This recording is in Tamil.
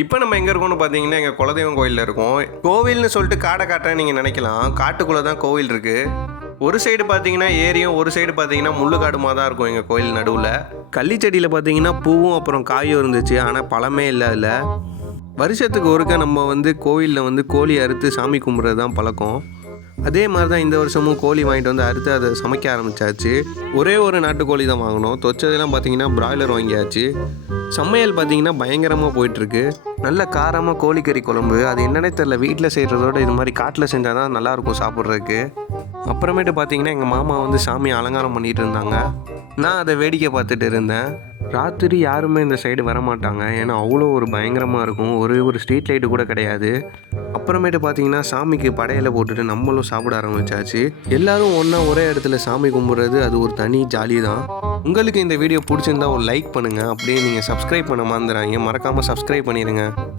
இப்போ நம்ம எங்கே இருக்கோம்னு பார்த்தீங்கன்னா எங்கள் குலதெய்வம் கோயிலில் இருக்கோம். கோவில்னு சொல்லிட்டு காடை காட்டுறேன்னு நீங்கள் நினைக்கலாம். காட்டுக்குள்ளே தான் கோவில் இருக்குது. ஒரு சைடு பார்த்தீங்கன்னா ஏரியும், ஒரு சைடு பார்த்தீங்கன்னா முள்ளுக்காடுமாக தான் இருக்கும் எங்கள் கோயில் நடுவில். கள்ளிச்செடியில் பார்த்தீங்கன்னா பூவும் அப்புறம் காயும் இருந்துச்சு, ஆனால் பழமே இல்லை அதில். வருஷத்துக்கு ஒருக்க நம்ம கோவிலில் கோழி அறுத்து சாமி கும்பிட்றது தான் பழக்கம். அதே மாதிரி தான் இந்த வருஷமும் கோழி வாங்கிட்டு வந்து அறுத்து அதை சமைக்க ஆரம்பித்தாச்சு. ஒரே ஒரு நாட்டுக்கோழி தான் வாங்கினோம். தொச்சதெல்லாம் பார்த்தீங்கன்னா பிராய்லர் வாங்கியாச்சு. சமையல் பார்த்தீங்கன்னா பயங்கரமாக போயிட்டுருக்கு. நல்ல காரமாக கோழிக்கறி குழம்பு. அது என்னன்னே தெரில, வீட்டில் செய்கிறதோட இது மாதிரி காட்டில் செஞ்சால் தான் நல்லாயிருக்கும் சாப்பிட்றதுக்கு. அப்புறமேட்டு பார்த்தீங்கன்னா எங்கள் மாமா சாமியை அலங்காரம் பண்ணிகிட்டு இருந்தாங்க. நான் அதை வேடிக்கை பார்த்துட்டு இருந்தேன். ராத்திரி யாருமே இந்த சைடு வரமாட்டாங்க, ஏன்னா அவ்வளோ ஒரு பயங்கரமாக இருக்கும். ஒரு ஸ்ட்ரீட் லைட்டு கூட கிடையாது. அப்புறமேட்டு பார்த்தீங்கன்னா சாமிக்கு படையலை போட்டுட்டு நம்மளும் சாப்பிட ஆரம்பித்தாச்சு. எல்லோரும் ஒன்றா ஒரே இடத்துல சாமி கும்பிட்றது அது ஒரு தனி ஜாலி தான். உங்களுக்கு இந்த வீடியோ பிடிச்சிருந்தா ஒரு லைக் பண்ணுங்கள். அப்படியே நீங்கள் சப்ஸ்கிரைப் பண்ண மறந்துடாதீங்க. மறக்காமல் சப்ஸ்கிரைப் பண்ணிடுங்க.